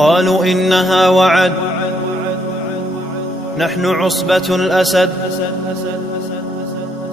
قالوا إنها وعد نحن عصبة الأسد.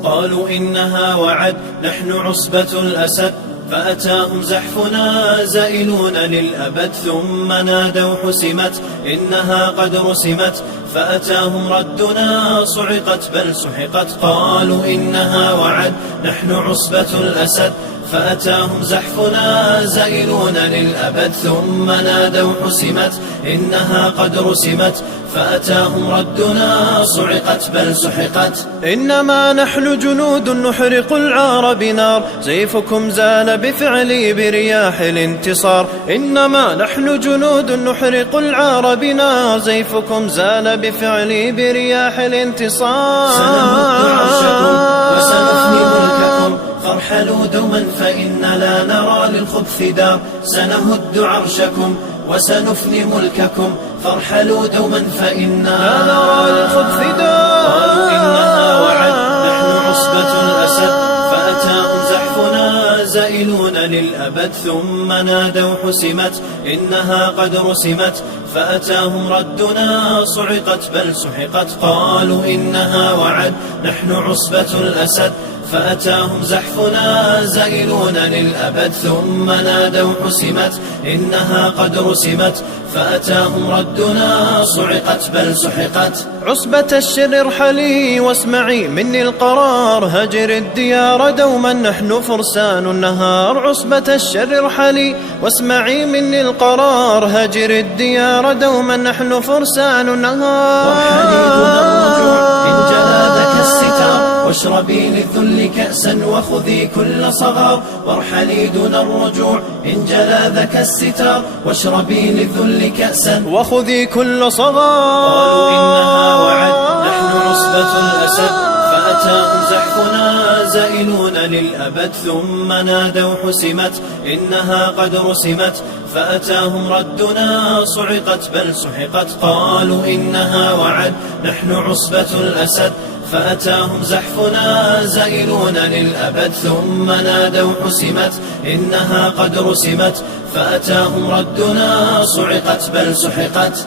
قالوا إنها وعد نحن عصبة الأسد. فأتاهم زحفنا زائلون للأبد ثم نادوا حسمت إنها قد رسمت. فأتاهم ردنا صعقت بل سحقت. قالوا إنها وعد نحن عصبة الأسد. فأتاهم زحفنا زائلون للأبد ثم نادوا حسمت إنها قد رسمت. فأتاهم ردنا صعقت بل سحقت. إنما نحن جنود نحرق العار بنار سيفكم زال بفعلي برياح الانتصار. إنما نحن جنود نحرق العار بنار سيفكم زال بفعلي برياح الانتصار. سنمد عرشكم وسنفني ملككم فارحلوا دوما فإن لا نرى للخبث دار. سنهد عرشكم وسنفني ملككم فارحلوا دوما فإنا لا نرى للخبث دار. قالوا إنها وعد نحن عصبة الأسد. فأتاهم زحفنا زائلون للأبد ثم نادوا حسمت إنها قد رسمت. فأتاهم ردنا صعقت بل سحقت. قالوا إنها وعد نحن عصبة الأسد. فأتاهم زحفنا زائلون للأبد ثم نادوا حسمت إنها قد رسمت. فأتاهم ردنا صعقت بل سحقت. عصبة الشر ارحلي واسمعي مني القرار هجر الديار دوما نحن فرسان النهار. عصبة الشر ارحلي واسمعي مني القرار هجر الديار دوما نحن فرسان النهار. وحديدنا الرجوع إن جلا ذاك الستار واشربي للذل كأسا وخذي كل صغار. وارحلي دون الرجوع إن جلا ذاك الستار واشربي للذل كأسا وخذي كل صغار. قالوا إنها وعد نحن عصبة الأسد. فأتاهم زحفنا زائلون للأبد ثم نادوا حسمت إنها قد رسمت. فأتاهم ردنا صعقت بل سحقت. قالوا إنها وعد نحن عصبة الأسد. فأتاهم زحفنا زائلون للأبد ثم نادوا حسمت إنها قد رسمت. فأتاهم ردنا صعقت بل سحقت.